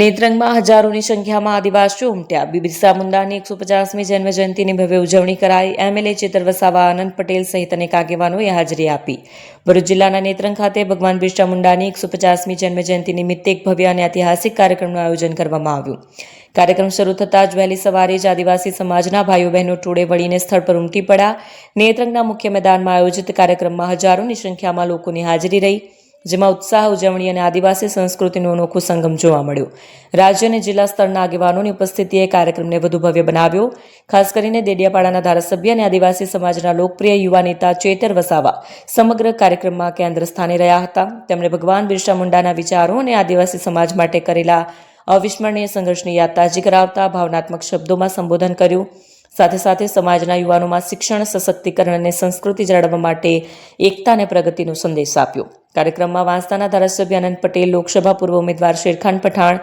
નેત્રંગમાં હજારોની સંખ્યામાં આદિવાસીઓ ઉમટ્યા. બિરસા મુંડાની 150મી જન્મજયંતિની ભવ્ય ઉજવણી કરાઈ. એમએલએ ચેતર વસાવા, આનંદ પટેલ સહિત અનેક આગેવાનોએ હાજરી આપી. ભરૂચ જિલ્લાના નેત્રંગ ખાતે ભગવાન બિરસા મુંડાની 150મી જન્મજયંતિ નિમિત્તે એક ભવ્ય અને ઐતિહાસિક કાર્યક્રમનું આયોજન કરવામાં આવ્યું. કાર્યક્રમ શરૂ થતાં જ વહેલી સવારે જ આદિવાસી સમાજના ભાઈઓ બહેનો ટોળે વળીને સ્થળ પર ઉમટી પડ્યા. નેત્રંગના મુખ્ય મેદાનમાં આયોજિત કાર્યક્રમમાં હજારોની સંખ્યામાં લોકોની હાજરી રહી, જેમાં ઉત્સાહ, ઉજવણી અને આદિવાસી સંસ્કૃતિનો અનોખો સંગમ જોવા મળ્યો. રાજ્ય અને જિલ્લા સ્તરના આગેવાનોની ઉપસ્થિતિએ કાર્યક્રમને વધુ ભવ્ય બનાવ્યો. ખાસ કરીને દેડિયાપાડાના ધારાસભ્ય અને આદિવાસી સમાજના લોકપ્રિય યુવા નેતા ચેતર વસાવા સમગ્ર કાર્યક્રમમાં કેન્દ્ર સ્થાને રહ્યા હતા. તેમણે ભગવાન બિરસા મુંડાના વિચારો અને આદિવાસી સમાજ માટે કરેલા અવિસ્મરણીય સંઘર્ષની યાદ તાજી કરાવતા ભાવનાત્મક શબ્દોમાં સંબોધન કર્યું. સાથે સાથે સમાજના યુવાનોમાં શિક્ષણ, સશક્તિકરણ અને સંસ્કૃતિ જાળવવા માટે એકતા અને પ્રગતિનો સંદેશ આપ્યો. કાર્યક્રમમાં વાંસદાના ધારાસભ્ય આનંદ પટેલ, લોકસભા પૂર્વ ઉમેદવાર શેરખાન પઠાણ,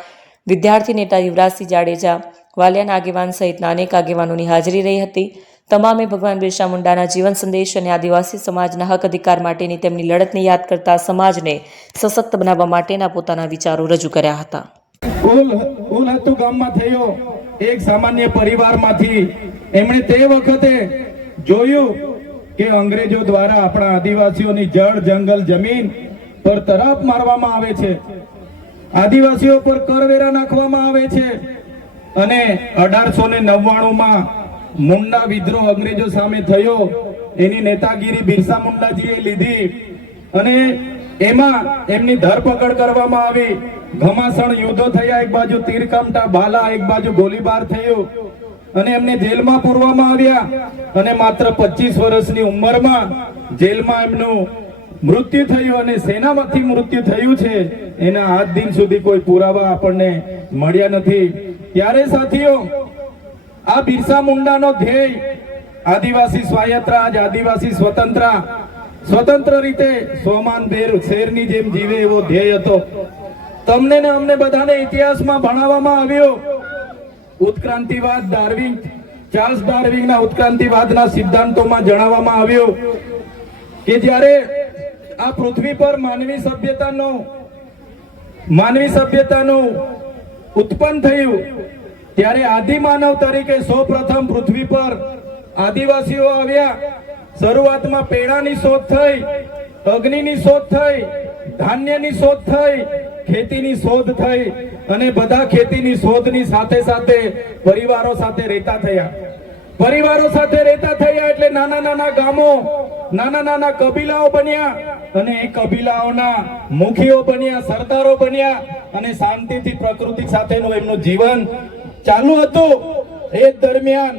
વિદ્યાર્થી નેતા યુવરાજસિંહ જાડેજા, વાલિયાના આગેવાન સહિતના અનેક આગેવાનોની હાજરી રહી હતી. તમામે ભગવાન બિરસા મુંડાના જીવન સંદેશ અને આદિવાસી સમાજના હક અધિકાર માટેની તેમની લડતને યાદ કરતા સમાજને સશક્ત બનાવવા માટેના પોતાના વિચારો રજૂ કર્યા હતા. ગામમાં થયો એક સામાન્ય પરિવારમાંથી એમણે તે વખતે જોયું કે અંગ્રેજો દ્વારા આપણા આદિવાસીઓની જળ, જંગલ, જમીન પર તરાપ મારવામાં આવે છે, આદિવાસીઓ પર કરવેરા નાખવામાં આવે છે અને 1899માં મુંડા વિદ્રોહ અંગ્રેજો સામે થયો. એની નેતાગીરી બિરસા મુંડાજીએ લીધી અને એમાં એમની ધરપકડ કરવામાં આવી. ઘમાસણ યુદ્ધો થયા, એક બાજુ તીરકામઠા, ભાલા, એક બાજુ ગોળીબાર થયો અને એમને જેલમાં પૂરવામાં આવ્યા અને માત્ર 25 વર્ષની ઉંમરમાં જેલમાં એમનું મૃત્યુ થયું અને સેનામાંથી મૃત્યુ થયું છે. એના આજ દિન સુધી કોઈ પુરાવા આપણને મળ્યા નથી. ત્યારે સાથીઓ, આ બિરસા મુંડાનો ધ્યેય આદિવાસી સ્વાયત્ત રાજ, આદિવાસી સ્વતંત્ર રીતે સ્વમાન શેરની જેમ જીવે એવો ધ્યેય હતો. તમને ને અમને બધાને ઇતિહાસમાં ભણાવવામાં આવ્યો. ઉત્ક્રાંતિવાદ, ચાર્લ્સ ડાર્વિનના ઉત્ક્રાંતિવાદના સિદ્ધાંતોમાં જણાવવામાં આવ્યું કે જ્યારે આ પૃથ્વી પર માનવી સભ્યતાનું ઉત્પન્ન થયું ત્યારે આદિમાનવ તરીકે સૌપ્રથમ પૃથ્વી પર આદિવાસીઓ આવ્યા. શરૂઆતમાં પેડાની શોધ થઈ, અગ્નિની શોધ થઈ, ધાન્યની શોધ થઈ, ખેતીની શોધ થઈ અને બધા ખેતીની શોધની સાથે સાથે પરિવારો સાથે રહેતા થયા એટલે નાના નાના ગામો, નાના નાના કબીલાઓ બન્યા અને એ કબીલાઓના મુખીઓ બન્યા, સરદારો બન્યા અને શાંતિથી પ્રકૃતિ સાથેનું એમનું જીવન ચાલુ હતું. એ દરમિયાન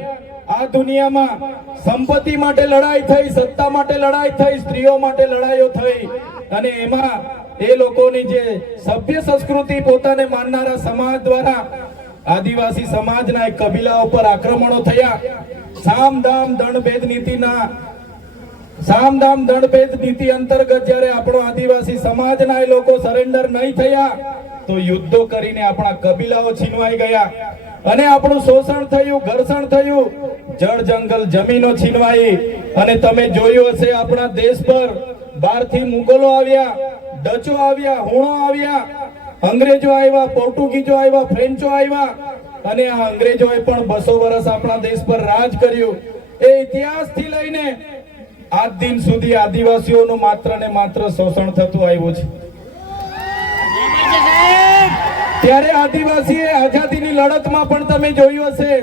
આ દુનિયામાં સંપત્તિ માટે લડાઈ થઈ, સત્તા માટે લડાઈ થઈ, સ્ત્રીઓ માટે લડાઈઓ થઈ અને એમાં એ લોકોની જે સભ્ય સંસ્કૃતિ પોતાને માનનારા સમાજ દ્વારા આદિવાસી સમાજના એક કબીલા ઉપર આક્રમણો થયા. સામદામ દંડભેદ નીતિ અંતર્ગત જ્યારે આપણો આદિવાસી સમાજના એ લોકો સરેન્ડર નહીં થયા તો યુદ્ધો કરીને આપણા કબીલાઓ છીનવાઈ ગયા અને આપણું શોષણ થયું, ઘર્ષણ થયું, જળ, જંગલ, જમીનો છીનવાઈ. અને તમે જોયું હશે આપણા દેશ પર બહારથી મુગલો આવ્યા, ડચો આવ્યા, હુણો આવ્યા, અંગ્રેજો આવ્યા, પોર્ટુગીઝો આવ્યા, ફ્રેન્ચો આવ્યા અને આ અંગ્રેજોએ પણ 200 વર્ષ આપણા દેશ પર રાજ કર્યું. એ ઇતિહાસથી લઈને આજ દિન સુધી આદિવાસીઓનું માત્ર ને માત્ર શોષણ થતું આવ્યું છે. ત્યારે આદિવાસીએ આઝાદીની લડતમાં પણ તમે જોયું હશે,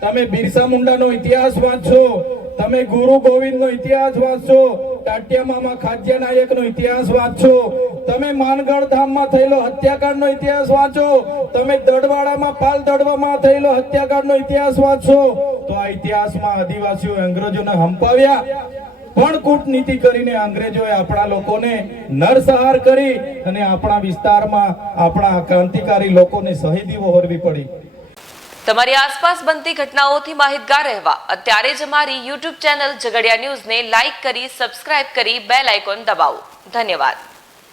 તમે બિરસા મુંડાનો ઇતિહાસ વાંચો, તમે ગુરુ ગોવિંદનો ઇતિહાસ વાંચો, ટાટિયા મામા ખાદ્ય નાયકનો ઇતિહાસ વાંચો, તમે માનગઢ ધામમાં થયેલો હત્યાકાંડનો ઇતિહાસ વાંચો, તમે દડવાડામાં પાલ દડવામાં થયેલો હત્યાકાંડનો ઇતિહાસ વાંચો, તો આ ઇતિહાસમાં આદિવાસીઓ અંગ્રેજોને હંપાવ્યા પણ કૂટનીતિ કરીને અંગ્રેજોએ આપણા લોકોને નરસંહાર કરી અને આપણા વિસ્તારમાં આપણા ક્રાંતિકારી લોકોને શહીદી વહોરવી પડી. તમારી આસપાસ બનતી ઘટનાઓથી માહિતગાર રહેવા અત્યારે જ અમારી YouTube ચેનલ ઝઘડિયા ન્યૂઝને લાઇક કરી, સબસ્ક્રાઇબ કરી, બેલ આઇકોન દબાવો. ધન્યવાદ.